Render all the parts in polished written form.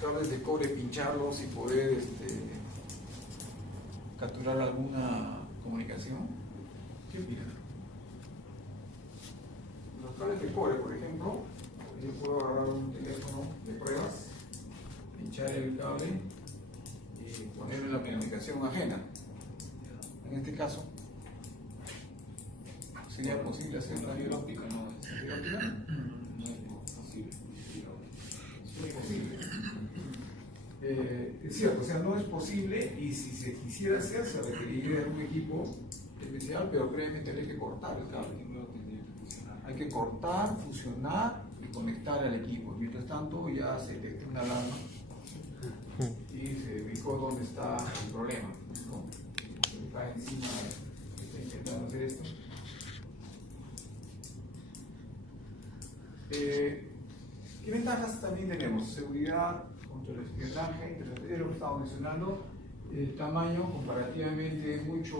cables de cobre, pincharlos y poder capturar alguna comunicación. ¿Qué opinas? Los cables de cobre, por ejemplo, yo puedo agarrar un teléfono de pruebas, pinchar el cable y ponerlo en la comunicación ajena. En este caso, ¿sería posible hacer una fibra óptica? ¿No es posible? No es posible. Es cierto, o sea, no es posible, y si se quisiera hacer, se requeriría un equipo especial, pero créanme que hay que cortar el cable. Hay que cortar, fusionar y conectar al equipo. Mientras tanto, ya se detecta una alarma y se ubicó dónde está el problema, ¿no? Está encima, está intentando hacer esto. ¿Qué ventajas también tenemos? Seguridad contra el espionaje, es lo que estamos mencionando. El tamaño comparativamente mucho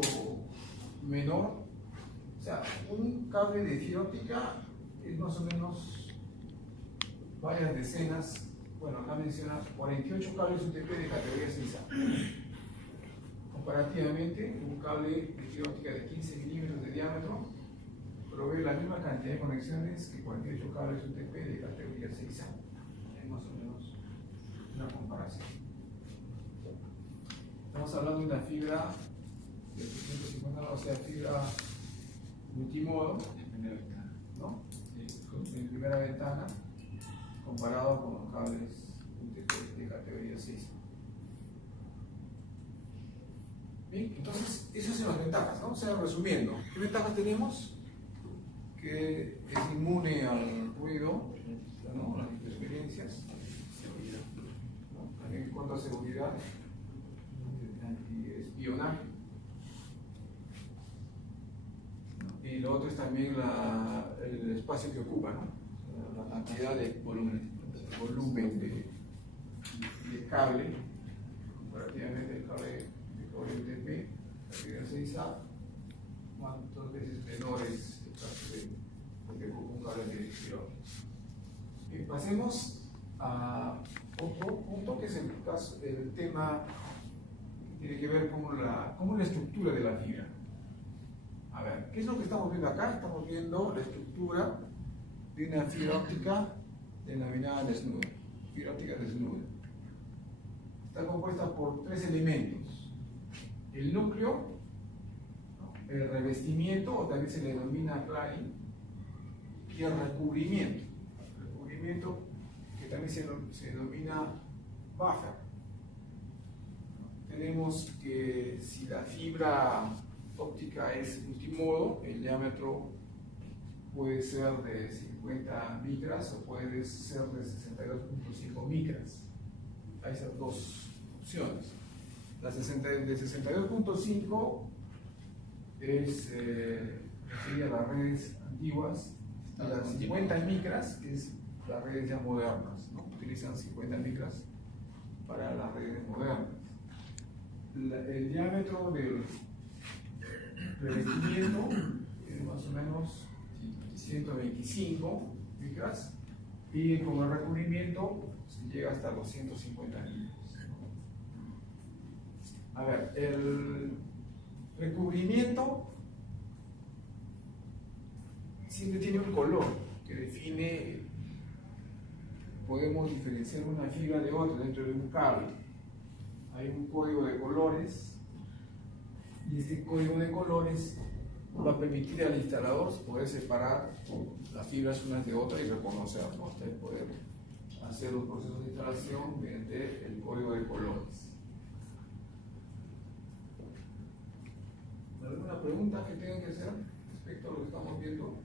menor. O sea, un cable de fibra óptica es más o menos varias decenas. Bueno, acá menciona 48 cables UTP de categoría 6A. Comparativamente, un cable de fibra óptica de 15 milímetros de diámetro provee la misma cantidad de conexiones que 48 cables UTP de categoría 6A. Es más o menos una comparación. Estamos hablando de una fibra de 350, o sea, fibra multimodo, ¿no? En primera ventana, comparado con los cables UTP de categoría 6. Bien, entonces esas son las ventajas, ¿no? O sea, resumiendo, ¿qué ventajas tenemos? Que es inmune al ruido, ¿no? Las interferencias, ¿no? También en cuanto a seguridad, anti-espionaje. Y lo otro es también el espacio que ocupa, ¿no? La cantidad de volumen de cable, comparativamente el cable de cobre UTP, categoría 6A, cuántas veces menores el caso de porque ocupa un cable de fibra óptica. Pasemos a otro punto que es el tema que tiene que ver con la estructura de la fibra. A ver, ¿qué es lo que estamos viendo acá? Estamos viendo la estructura de una fibra óptica denominada desnuda. Fibra óptica desnuda. Está compuesta por tres elementos: el núcleo, el revestimiento, o también se le denomina cladding, y el recubrimiento. El recubrimiento, que también se denomina buffer. Tenemos que si la fibra óptica es multimodo, el diámetro puede ser de 50 micras o puede ser de 62.5 micras. Hay esas dos opciones. La de 62.5 es serían las redes antiguas, y las 50 micras es las redes ya modernas, ¿no? Utilizan 50 micras para las redes modernas. El diámetro del revestimiento es más o menos 125 micras, y con el recubrimiento se llega hasta los 150 micras. A ver, el recubrimiento siempre tiene un color que define, podemos diferenciar una fibra de otra dentro de un cable. Hay un código de colores, y este código de colores va a permitir al instalador poder separar las fibras unas de otras y reconocerlas, hasta poder hacer los procesos de instalación mediante el código de colores. ¿Alguna pregunta que tengan que hacer respecto a lo que estamos viendo? O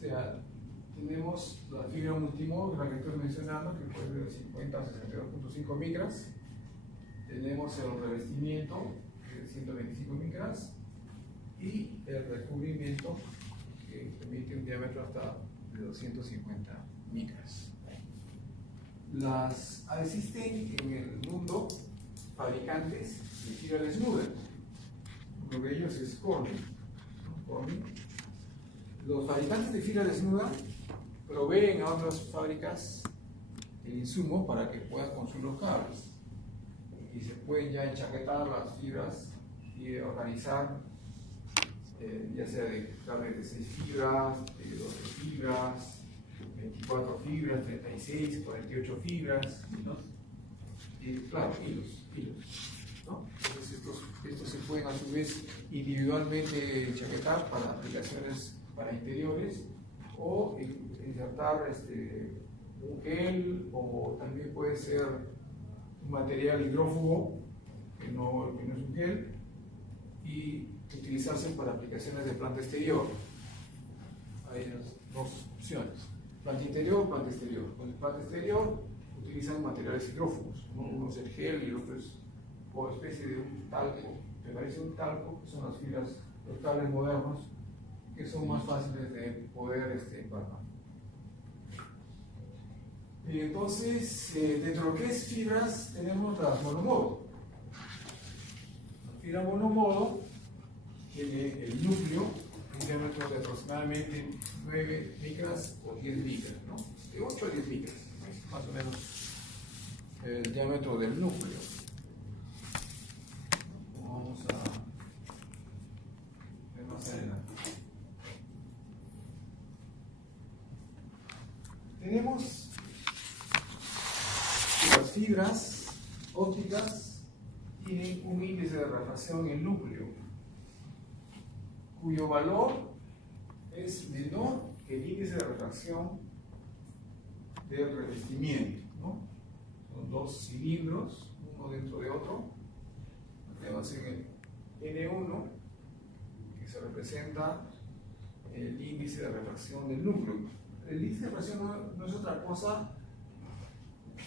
sea, tenemos la fibra multimodo, que es la que estoy mencionando, que puede ser de 50 a 62.5 micras. Tenemos el revestimiento, que es de 125 micras, y el recubrimiento, que permite un diámetro hasta de 250 micras. Existen en el mundo fabricantes de fibra desnuda. Uno de ellos es Corning. Los fabricantes de fibra desnuda proveen a otras fábricas el insumo para que puedas construir los cables. Y se pueden ya enchaquetar las fibras y organizar, ya sea de cables de 6 fibras, de 12 fibras, 24 fibras, 36, 48 fibras, ¿no? Y claro, hilos, ¿no? Entonces estos se pueden a su vez individualmente enchaquetar para aplicaciones para interiores o insertar un gel, o también puede ser un material hidrófugo que no es un gel, y utilizarse para aplicaciones de planta exterior. Hay dos opciones: planta interior o planta exterior. Con el planta exterior utilizan materiales hidrófugos, ¿no? Uno es el gel y el otro es o especie de un talco, me parece un talco, que son las fibras, los cables modernos, que son más fáciles de poder empalmar. Y entonces, dentro de lo que es fibras, tenemos las monomodo. La fibra monomodo tiene el núcleo, un diámetro de aproximadamente 9 micras o 10 micras, ¿no? De 8 a 10 micras, es más o menos el diámetro del núcleo. Vamos a ver más adelante. Tenemos que las fibras ópticas tienen un índice de refracción en el núcleo, cuyo valor es menor que el índice de refracción del revestimiento, ¿no? Son dos cilindros, uno dentro de otro. Tenemos en el N1, que se representa el índice de refracción del núcleo. El índice de refracción no es otra cosa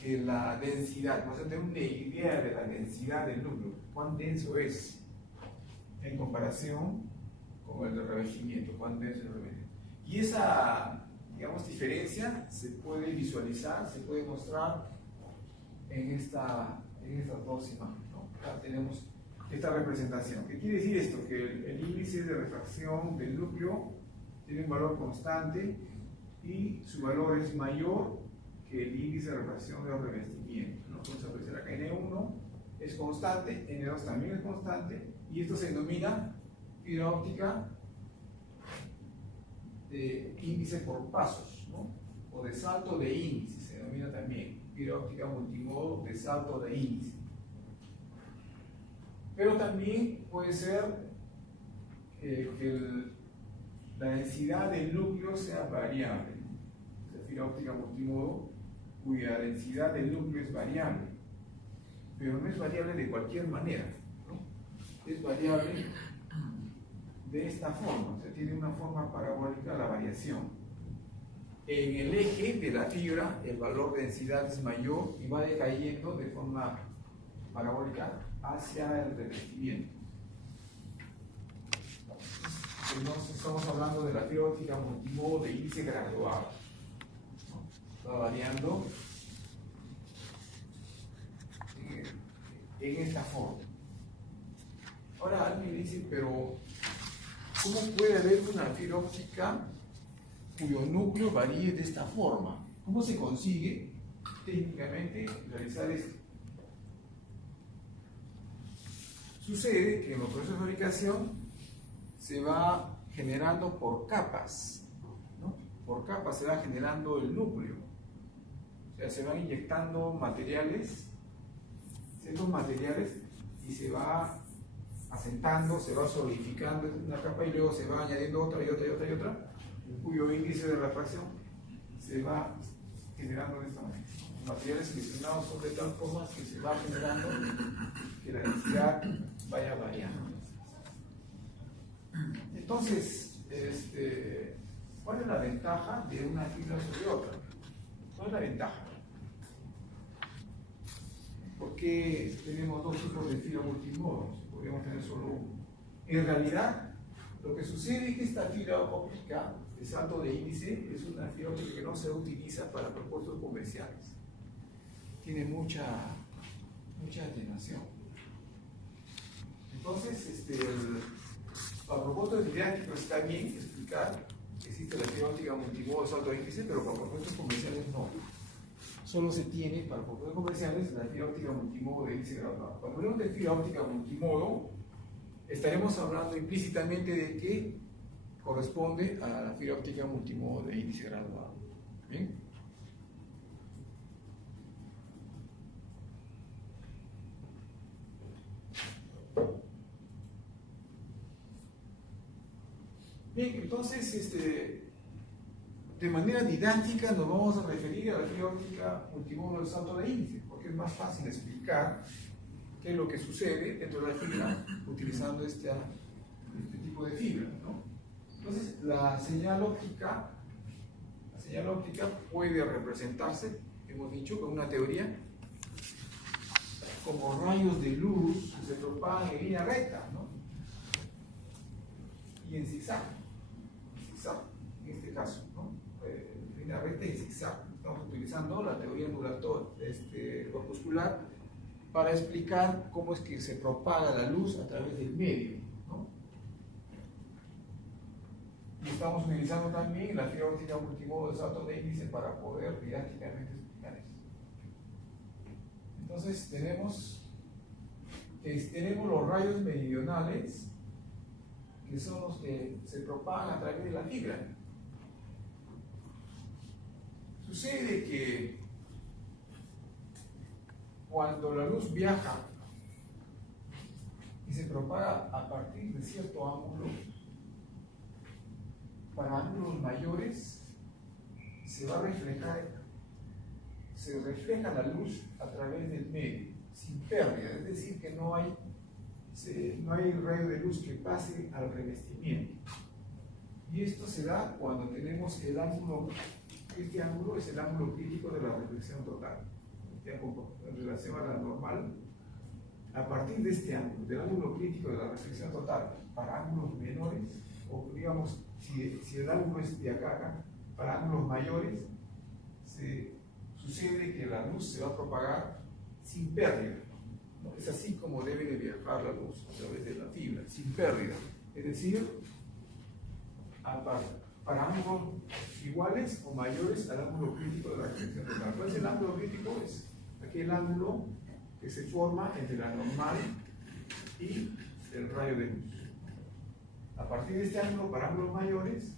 que la densidad. Vamos a tener una idea de la densidad del núcleo, cuán denso es en comparación con el de revestimiento, cuán denso es el revestimiento. Y esa, digamos, diferencia se puede visualizar, se puede mostrar en estas dos imágenes, ¿no? Acá tenemos esta representación. ¿Qué quiere decir esto? Que el índice de refracción del núcleo tiene un valor constante y su valor es mayor que el índice de refracción del revestimiento, ¿no? Vamos a apreciar acá: N1 es constante, N2 también es constante, y esto se denomina fibra óptica de índice por pasos, ¿no? O de salto de índice, se denomina también fibra óptica multimodo de salto de índice. Pero también puede ser que la densidad del núcleo sea variable. La fibra óptica multimodo cuya densidad del núcleo es variable, pero no es variable de cualquier manera, ¿no? Es variable de esta forma, o sea, tiene una forma parabólica la variación. En el eje de la fibra el valor de densidad es mayor y va decayendo de forma parabólica hacia el revestimiento. Entonces estamos hablando de la fibra óptica multimodo de índice gradual, ¿no? Va variando en esta forma. Ahora alguien dice, pero ¿cómo puede haber una fibra óptica cuyo núcleo varíe de esta forma? ¿Cómo se consigue técnicamente realizar esto? Sucede que en los procesos de fabricación se va generando por capas, ¿no? Por capas se va generando el núcleo. O sea, se van inyectando materiales, ciertos materiales, y se va asentando, se va solidificando una capa y luego se va añadiendo otra y otra y otra y otra, cuyo índice de refracción se va generando de esta manera. Los materiales seleccionados son de tal forma que se va generando que la densidad vaya variando. Entonces, ¿cuál es la ventaja de una fibra sobre otra? ¿Cuál es la ventaja? ¿Por qué tenemos dos tipos de fibra multimodo? Podríamos tener solo uno. En realidad, lo que sucede es que esta fibra óptica de salto de índice es una fibra óptica que no se utiliza para propósitos comerciales. Tiene mucha atenuación. Entonces, a propósito de didáctico está bien explicar que existe la fibra óptica multimodo de salto de índice, pero para propósitos comerciales no. solo se tiene para propósitos comerciales la fibra óptica multimodo de índice graduado. Cuando hablamos de fibra óptica multimodo, estaremos hablando implícitamente de que corresponde a la fibra óptica multimodo de índice graduado. ¿Bien? Bien, entonces, de manera didáctica nos vamos a referir a la fibra óptica multimodo del salto de índice, porque es más fácil explicar qué es lo que sucede dentro de la fibra utilizando este tipo de fibra, ¿no? Entonces, la señal óptica puede representarse, hemos dicho, con una teoría, como rayos de luz que se propagan en línea recta, ¿no? Y en zigzag, en este caso, ¿no? Línea recta y zigzag. Estamos utilizando la teoría corpuscular para explicar cómo es que se propaga la luz a través del medio, ¿no? Y estamos utilizando también la fibra óptica multimodo de salto de índice para poder didácticamente explicar eso. Entonces tenemos los rayos meridionales, que son los que se propagan a través de la fibra. Sucede que cuando la luz viaja y se propaga a partir de cierto ángulo, para ángulos mayores se refleja la luz a través del medio, sin pérdida, es decir, que no hay rayo de luz que pase al revestimiento. Y esto se da cuando tenemos el ángulo, este ángulo es el ángulo crítico de la reflexión total. En relación a la normal, a partir de este ángulo, del ángulo crítico de la reflexión total, para ángulos menores, o digamos, si el ángulo es de acá, para ángulos mayores, sucede que la luz se va a propagar sin pérdida. ¿No? Es así como debe de viajar la luz a través de la fibra, sin pérdida. Es decir, para ángulos iguales o mayores al ángulo crítico de la reflexión total. ¿Cuál es el ángulo crítico? Es aquel ángulo que se forma entre la normal y el rayo de luz. A partir de este ángulo, para ángulos mayores,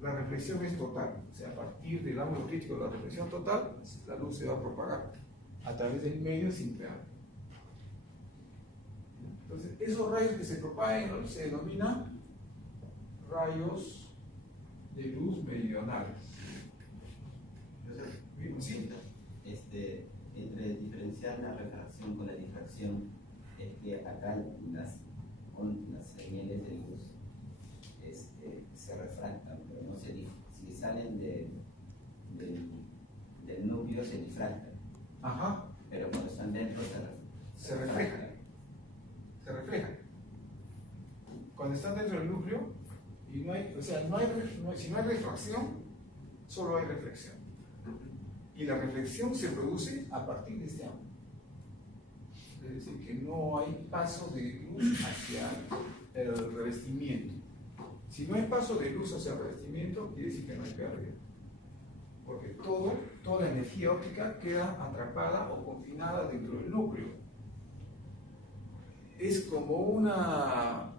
la reflexión es total. O sea, a partir del ángulo crítico de la reflexión total, la luz se va a propagar a través del medio sin pérdida. Entonces, esos rayos que se propagan se denominan rayos de luz meridionales. ¿Sí? Entre diferenciar la refracción con la difracción, es que acá las señales de luz se refractan, pero no si salen del núcleo se difractan. Ajá. Pero cuando están dentro se reflejan. Se reflejan. Cuando están dentro del núcleo, y si no hay refracción, solo hay reflexión. Y la reflexión se produce a partir de este ángulo. Es decir, que no hay paso de luz hacia el revestimiento. Si no hay paso de luz hacia el revestimiento, quiere decir que no hay pérdida. Porque toda energía óptica queda atrapada o confinada dentro del núcleo. Es como una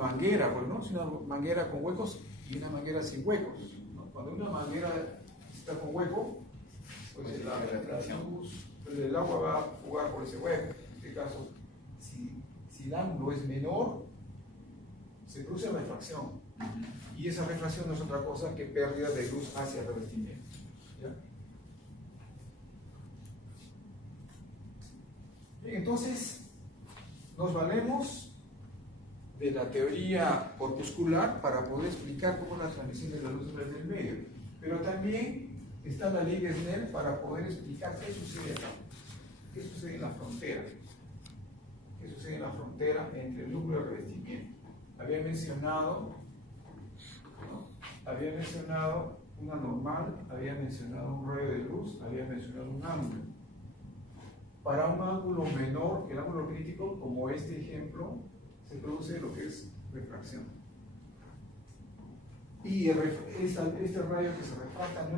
manguera, pues, ¿no? Es una manguera con huecos y una manguera sin huecos, ¿no? Cuando una manguera está con hueco, pues el agua va a jugar por ese hueco. En este caso, si el ángulo es menor, se produce refracción. Y esa refracción no es otra cosa que pérdida de luz hacia el revestimiento. ¿Ya? Bien, entonces, nos valemos de la teoría corpuscular para poder explicar cómo es la transmisión de la luz a través del medio. Pero también está la ley de Snell para poder explicar qué sucede acá, qué sucede en la frontera, qué sucede en la frontera entre el núcleo y el revestimiento. Había mencionado una normal, había mencionado un rayo de luz, había mencionado un ángulo. Para un ángulo menor que el ángulo crítico, como este ejemplo, se produce lo que es refracción. Y este rayo que se refracta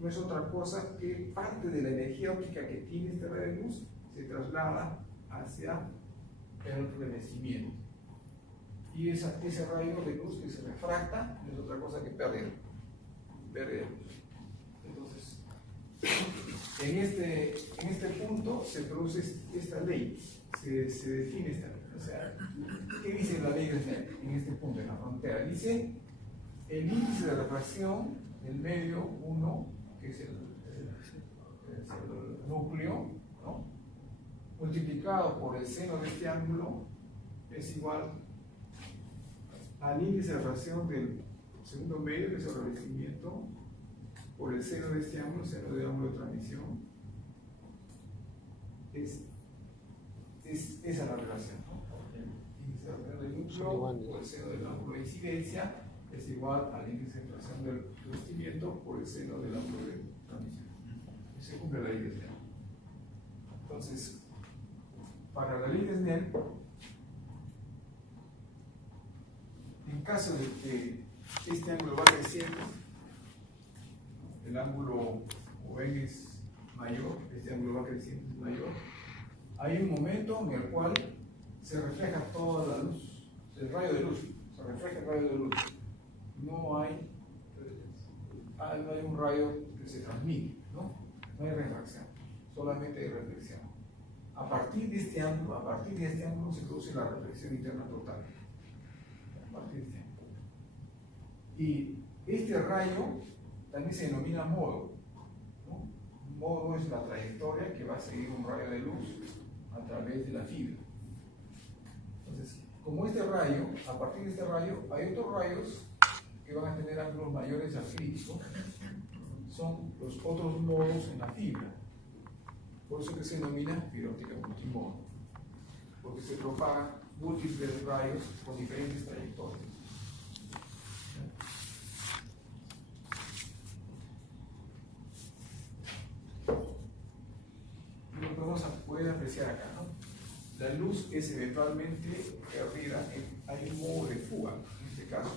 no es otra cosa que parte de la energía óptica que tiene este rayo de luz se traslada hacia el revestimiento. Y ese rayo de luz que se refracta no es otra cosa que pérdida de luz. Entonces, en este punto se produce esta ley, se define esta ley. O sea, ¿qué dice la ley de Snell en este punto, en la frontera? Dice el índice de refracción del medio 1, que es el núcleo, ¿no?, multiplicado por el seno de este ángulo es igual al índice de refracción del segundo medio, que es el revestimiento, por el seno de este ángulo, seno del ángulo de transmisión. Esa es la relación, ¿no? El índice de refracción del núcleo por el seno del ángulo de incidencia es igual al índice de refracción del revestimiento por el seno del ángulo de transmisión. Y se cumple la ley de Snell. Entonces, para la ley de Snell, en caso de que este ángulo va creciendo, el ángulo ON es mayor, este ángulo va creciendo, es mayor, hay un momento en el cual se refleja toda la luz, el rayo de luz, se refleja el rayo de luz. No hay un rayo que se transmite, ¿no? No hay refracción, solamente hay reflexión. A partir de este ángulo se produce la reflexión interna total. A partir de este ángulo. Y este rayo también se denomina modo, ¿no? Modo es la trayectoria que va a seguir un rayo de luz a través de la fibra. Entonces, como este rayo, a partir de este rayo, hay otros rayos que van a tener ángulos mayores al crítico, son los otros modos en la fibra. Por eso que se denomina fibra óptica multimodo, porque se propagan múltiples rayos con diferentes trayectorias. Lo podemos poder apreciar acá, ¿no? La luz es eventualmente perdida hay un modo de fuga, en este caso,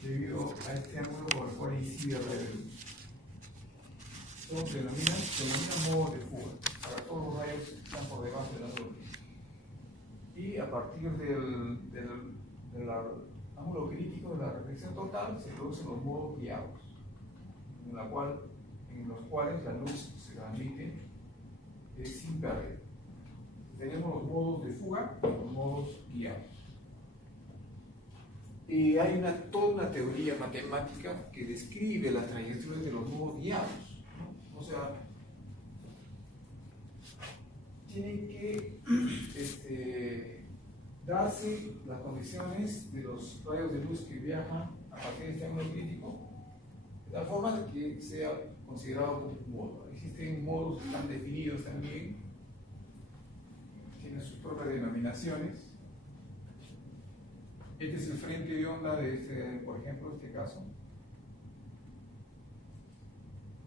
debido a este ángulo por el cual incide el rayo de luz. Esto se denomina modo de fuga para todos los rayos que están por debajo de la luz. Y a partir del ángulo crítico de la reflexión total se producen los modos guiados, en los cuales la luz se transmite sin pérdida. Tenemos los modos de fuga y los modos guiados. Y hay toda una teoría matemática que describe las trayectorias de los modos guiados, ¿no? O sea, tienen que darse las condiciones de los rayos de luz que viajan a partir de este ángulo crítico, de tal forma que sea considerado como un modo. Existen modos que están definidos también, tienen sus propias denominaciones. Este es el frente de onda de por ejemplo, este caso.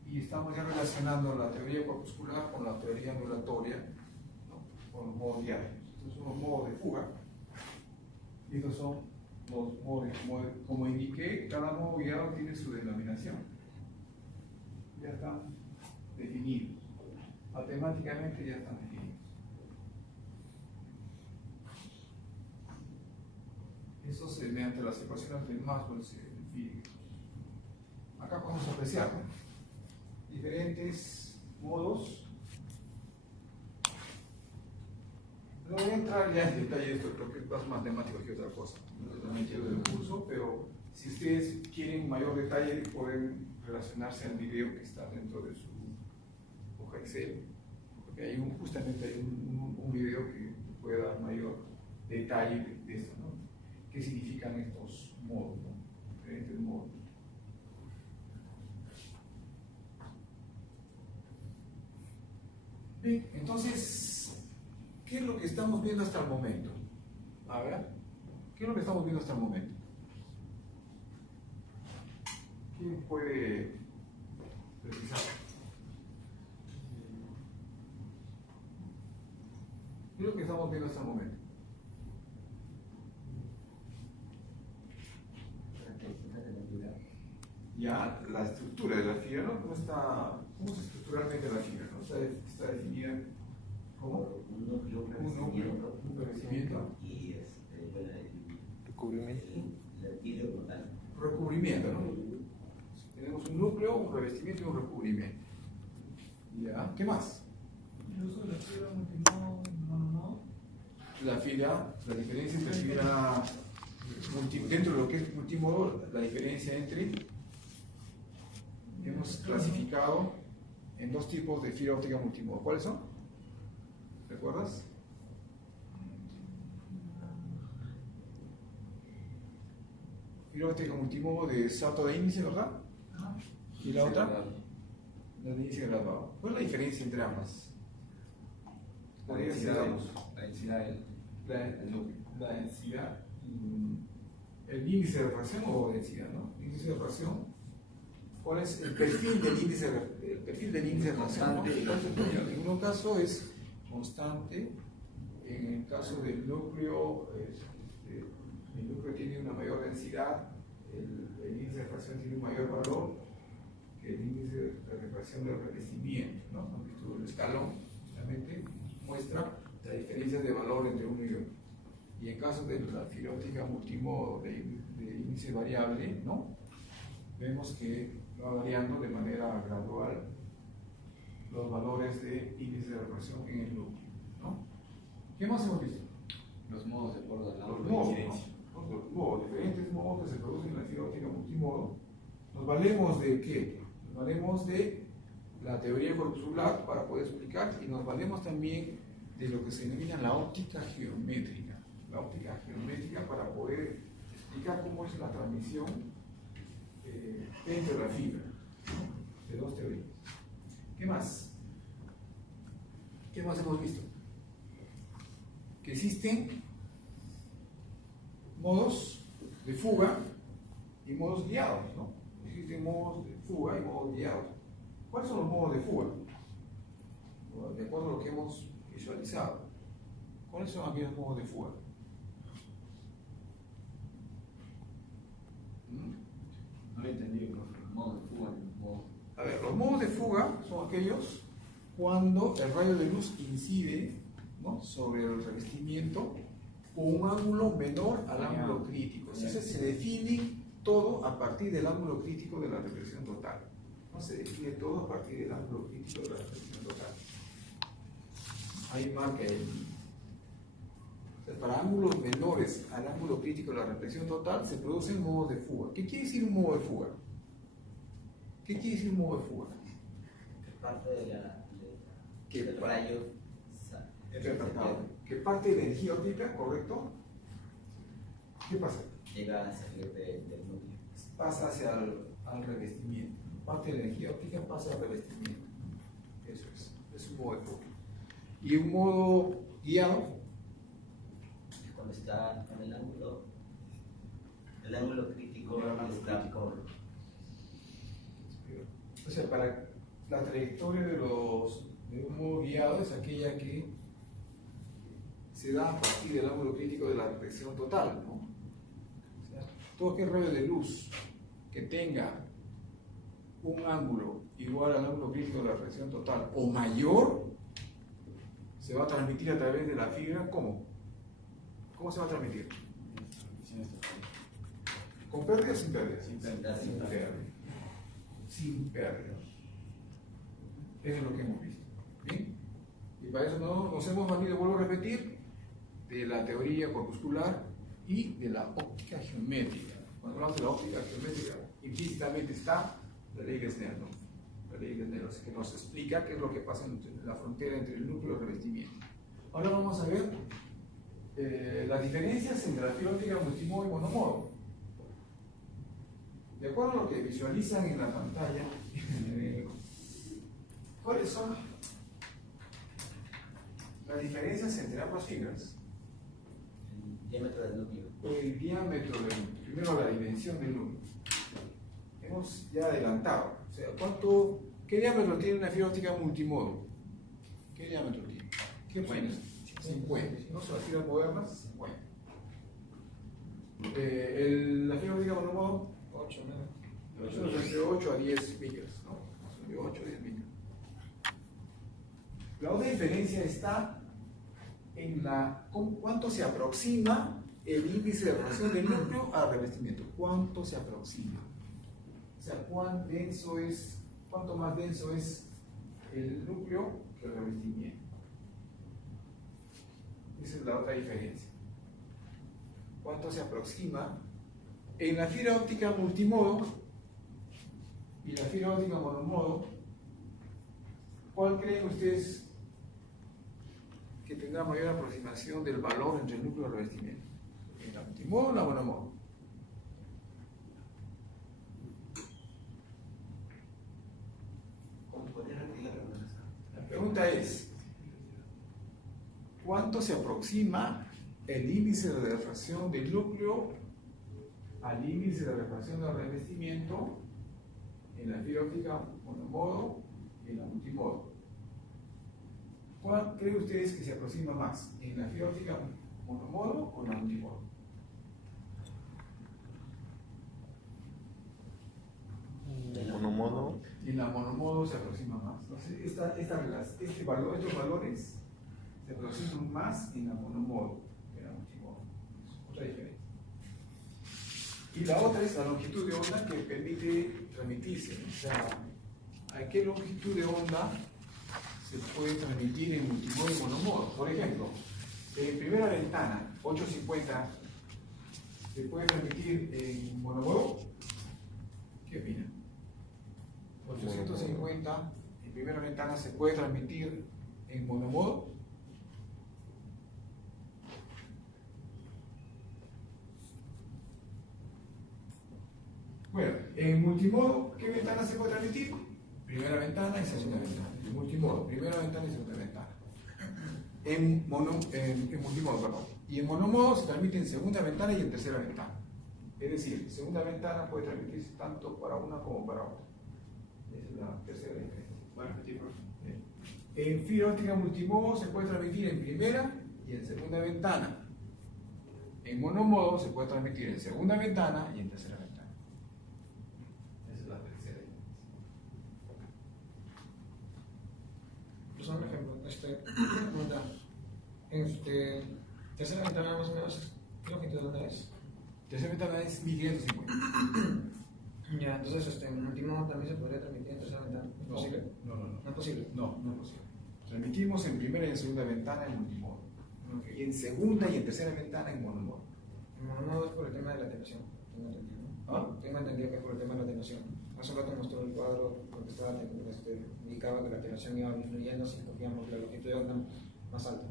Y estamos ya relacionando la teoría corpuscular con la teoría ondulatoria, ¿no?, con los modos diarios. Estos son los modos de fuga. Y estos son los modos, como indiqué, cada modo guiado tiene su denominación. Ya están definidos. Matemáticamente ya están definidos. Eso se mediante las ecuaciones de Maxwell se define. Acá podemos apreciar, ¿no?, diferentes modos. No voy a entrar ya en detalle de esto, creo que es más matemático que otra cosa. No es totalmente del curso, pero si ustedes quieren mayor detalle, pueden relacionarse al video que está dentro de su hoja Excel. Porque hay justamente hay un video que puede dar mayor detalle de esto, ¿no? ¿Qué significan estos modos, ¿no?, diferentes modos? Bien, entonces, ¿qué es lo que estamos viendo hasta el momento? A ver, ¿qué es lo que estamos viendo hasta el momento? ¿Quién puede precisar? ¿Qué es lo que estamos viendo hasta el momento? Ya. ya la estructura de la fibra, ¿no? ¿Cómo es estructuralmente la fibra? ¿No? Está definida como un núcleo, un revestimiento y bueno, Recubrimiento. el vidrio como tal. recubrimiento, ¿no? Tenemos un núcleo, un revestimiento y un recubrimiento. ¿Ya? ¿Qué más? El uso de la fibra multimodo y monomodo. La diferencia entre fibra dentro de lo que es multimodo, la diferencia entre, hemos clasificado en dos tipos de fibra óptica multimodo. ¿Cuáles son? ¿Recuerdas? Fibra óptica multimodo de salto de índice, ¿verdad? ¿Y la otra? La de índice graduado. ¿Cuál es la diferencia entre ambas? La densidad La densidad, el índice de refracción o densidad, ¿no? Índice de refracción. ¿Cuál es el perfil del índice de refracción? ¿No? En un caso es constante, en el caso del núcleo, el núcleo tiene una mayor densidad, el índice de refracción tiene un mayor valor que el índice de refracción del revestimiento, ¿no? Han visto el escalón, justamente muestra la diferencia de valor entre uno y otro. Y en caso de la fibra óptica multimodo de índice variable, ¿no? Vemos que va variando de manera gradual los valores de índice de refracción en el núcleo, ¿no? ¿Qué más hemos visto? Los modos de bordo al lado Los de modos, incidencia. ¿no? Los modos, diferentes modos que se producen en la fibra óptica multimodo. ¿Nos valemos de qué? Nos valemos de la teoría corpuscular para poder explicar y nos valemos también de lo que se denomina la óptica geométrica. La óptica geométrica para poder explicar cómo es la transmisión entre la fibra, ¿no? De dos teorías. ¿Qué más? ¿Qué más hemos visto? Que existen modos de fuga y modos guiados, ¿no? Existen modos de fuga y modos guiados. ¿Cuáles son los modos de fuga? Bueno, de acuerdo a lo que hemos visualizado. ¿Cuáles son aquellos modos de fuga? No lo he entendido, profe. Modo de fuga, modo. A ver, los modos de fuga son aquellos cuando el rayo de luz incide, ¿no?, sobre el revestimiento con un ángulo menor al ángulo crítico. Entonces se define todo a partir del ángulo crítico de la reflexión total. ¿No? Se define todo a partir del ángulo crítico de la reflexión total. Ahí marca el. Para ángulos menores al ángulo crítico de la reflexión total se producen modos de fuga. ¿Qué quiere decir un modo de fuga? ¿Qué quiere decir un modo de fuga? Que parte del rayo Que parte de la energía óptica, ¿correcto? ¿Qué pasa? llega a salir del núcleo. Pasa hacia al revestimiento. Parte de la energía óptica pasa al revestimiento. Eso es un modo de fuga. Y un modo guiado. Cuando está en el ángulo crítico, El ángulo está crítico. por. O sea, para la trayectoria de un modo guiado es aquella que se da a partir del ángulo crítico de la reflexión total, ¿no? O sea, todo aquel rayo de luz que tenga un ángulo igual al ángulo crítico de la reflexión total o mayor, se va a transmitir a través de la fibra. ¿Cómo? ¿Cómo se va a transmitir? ¿Con pérdida o sin pérdida? Sin pérdida. Sin pérdida. Sin pérdida. Eso es lo que hemos visto. ¿Bien? Y para eso nos hemos valido, vuelvo a repetir, de la teoría corpuscular y de la óptica geométrica. Cuando hablamos de la óptica geométrica, implícitamente está la ley de Snell, ¿no? La ley de Snell, que nos explica qué es lo que pasa en la frontera entre el núcleo y el revestimiento. Ahora vamos a ver las diferencias entre la fibra óptica multimodo y monomodo. De acuerdo a lo que visualizan en la pantalla, ¿cuáles son las diferencias entre ambas fibras? El diámetro del núcleo. El diámetro del núcleo, primero la dimensión del núcleo. Hemos ya adelantado. O sea, ¿qué diámetro tiene una fibra óptica multimodo? ¿Qué diámetro tiene? ¿Qué opciones? 50. ¿No son las fibras modernas? 50. La fibra óptica monomodo, 8, Entre 8 a 10 micras, ¿no? De 8 a 10 micras. La otra diferencia está en cuánto se aproxima el índice de refracción del núcleo al revestimiento. ¿Cuánto se aproxima? O sea, cuánto más denso es el núcleo que el revestimiento. Esa es la otra diferencia. ¿Cuánto se aproxima? En la fibra óptica multimodo y la fibra óptica monomodo, ¿cuál creen ustedes que tendrá mayor aproximación del valor entre el núcleo y el revestimiento? ¿En la multimodo o la monomodo? La pregunta es, ¿cuánto se aproxima el índice de refracción del núcleo al índice de refracción del revestimiento en la fibra óptica monomodo y en la multimodo? ¿Cuál creen ustedes que se aproxima más? ¿En la fibra óptica monomodo o en la multimodo? Monomodo. En la monomodo se aproxima más. Entonces, estos valores se aproximan más en la monomodo que en la multimodo. Es otra diferencia. Y la otra es la longitud de onda que permite transmitirse. O sea, ¿a qué longitud de onda se puede transmitir en multimodo y monomodo? Por ejemplo, en primera ventana, 850, ¿se puede transmitir en monomodo? ¿Qué opinan? 850 en primera ventana se puede transmitir en monomodo. Bueno, en multimodo, ¿qué ventana se puede transmitir? Primera ventana y segunda ventana. En multimodo, primera ventana y segunda ventana. En multimodo, perdón. Y en monomodo se transmite en segunda ventana y en tercera ventana. Es decir, segunda ventana puede transmitirse tanto para una como para otra. Esa es la tercera diferencia. ¿Puedes repetir, por favor? En fibra óptica multimodo se puede transmitir en primera y en segunda ventana. En monomodo se puede transmitir en segunda ventana y en tercera ventana. Esa es la tercera diferencia. Pues un ejemplo, pregunta. Tercera ventana más o menos, ¿qué longitud de onda es? Tercera ventana es 1550. Ya, entonces en último también se podría transmitir en tercera ventana. ¿Es posible? No. ¿No es posible? No, no es posible. Transmitimos en primera y en segunda ventana en multimodo. Y en segunda y en tercera ventana en monomodo. En monomodo es por el tema de la atenuación. Tengo entendido, ¿no? ¿Ah? Tengo entendido que es por el tema de la atenuación. Hace un rato mostró el cuadro porque estaba, indicaba que la atenuación iba disminuyendo si cogíamos la longitud de onda más alta.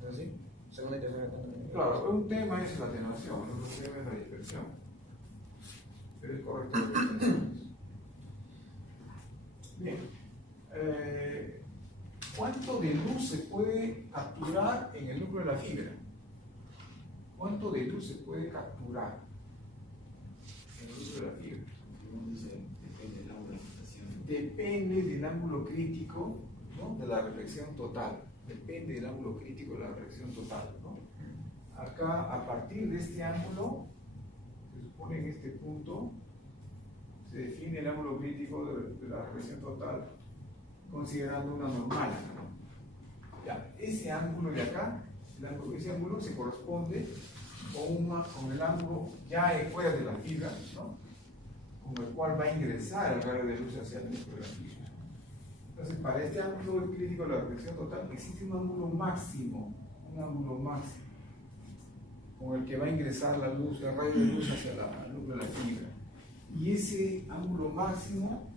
¿Es así? Segunda y tercera ventana también. Claro, un tema es la atenuación, otro tema es la dispersión. Pero es correcto lo que mencionas. Bien. ¿Cuánto de luz se puede capturar en el núcleo de la fibra? ¿Cuánto de luz se puede capturar en el núcleo de la fibra? Depende del ángulo de refractación. Depende del ángulo crítico, ¿no?, de la reflexión total. Depende del ángulo crítico de la reflexión total, ¿no? Acá, a partir de este ángulo, se supone en este punto, se define el ángulo crítico de la reflexión total considerando una normal, ¿no? Ya, ese ángulo de acá, ese ángulo se corresponde con el ángulo ya fuera de la fibra, ¿no?, con el cual va a ingresar el rayo de luz hacia el núcleo de la fibra. Entonces, para este ángulo crítico de la reflexión total existe un ángulo máximo con el que va a ingresar la luz, el rayo de luz hacia el núcleo de la fibra. Y ese ángulo máximo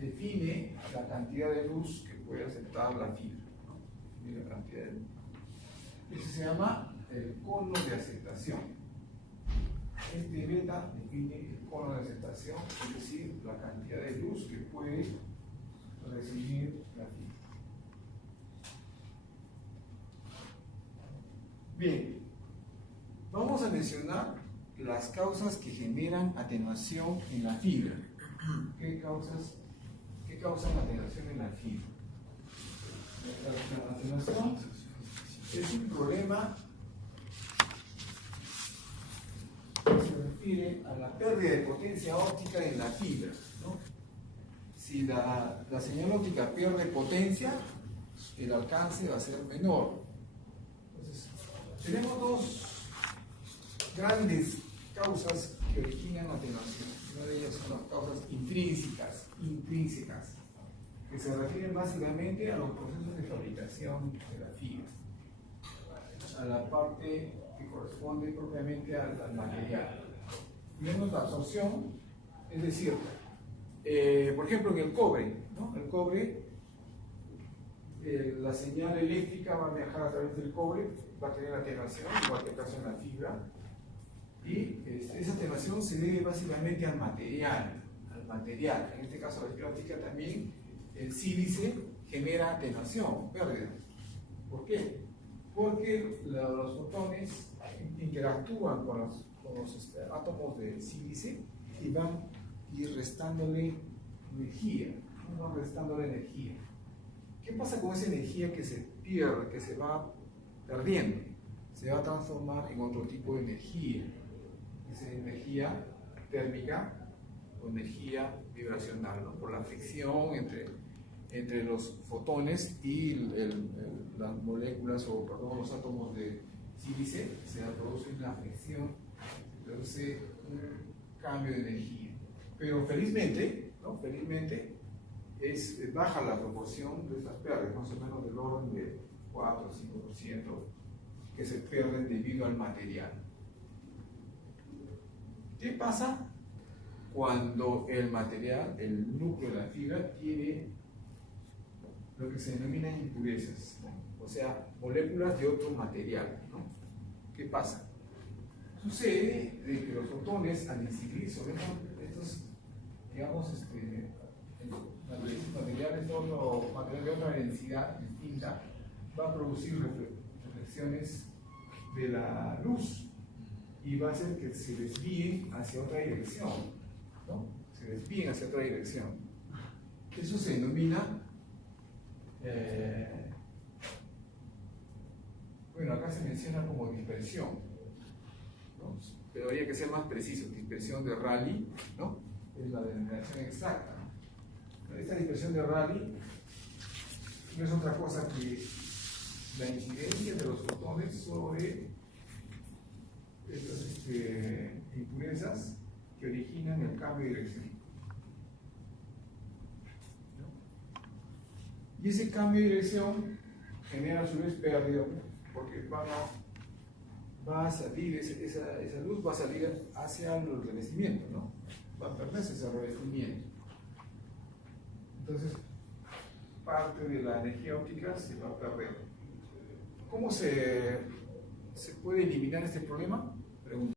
define la cantidad de luz que puede aceptar la fibra, ¿no? Define la cantidad de luz. Eso se llama el cono de aceptación. Este beta define el cono de aceptación, es decir, la cantidad de luz que puede recibir la fibra. Bien, vamos a mencionar las causas que generan atenuación en la fibra. ¿Qué causan atenuación en la fibra? La atenuación es un problema que se refiere a la pérdida de potencia óptica en la fibra, ¿no? Si la señal óptica pierde potencia, el alcance va a ser menor. Entonces, tenemos dos grandes causas que originan la atenuación. Una de ellas son las causas intrínsecas, que se refieren básicamente a los procesos de fabricación de la fibra, a la parte que corresponde propiamente al material. Menos la absorción, es decir, por ejemplo en el cobre, ¿no? El cobre, la señal eléctrica va a viajar a través del cobre, va a tener atenuación, igual que pasa en la fibra, y esa atenuación se debe básicamente al material. En este caso la fibra óptica también, el sílice genera atenuación, pérdida. ¿Por qué? Porque los fotones interactúan con los átomos de sílice y van a ir restándole energía, ¿Qué pasa con esa energía que se pierde, que se va perdiendo? Se va a transformar en otro tipo de energía. Esa energía térmica o energía vibracional, ¿no? Por la fricción entre los fotones y las moléculas o perdón, los átomos de sílice, se produce una fricción, se produce un cambio de energía. Pero felizmente, ¿no? Baja la proporción de estas pérdidas, más o menos del orden de 4 o 5% que se pierden debido al material. ¿Qué pasa cuando el material, el núcleo de la fibra, tiene lo que se denomina impurezas, ¿no? O sea, moléculas de otro material, ¿no? ¿Qué pasa? Sucede de que los fotones, al incidir sobre estos, digamos, materiales de otra densidad distinta, va a producir reflexiones de la luz y va a hacer que se desvíen hacia otra dirección, ¿no? Eso se denomina, bueno, acá se menciona como dispersión, ¿no? Pero habría que ser más preciso. Dispersión de Rayleigh, ¿no? Es la denominación exacta. Esta dispersión de Rayleigh no es otra cosa que la incidencia de los fotones sobre estas impurezas que originan el cambio de dirección. ¿No? Y ese cambio de dirección genera a su vez pérdida, porque va a salir, esa luz va a salir hacia el revestimiento, ¿no? Va a perderse ese revestimiento. Entonces, parte de la energía óptica se va a perder. ¿Cómo se puede eliminar este problema? Pregunta.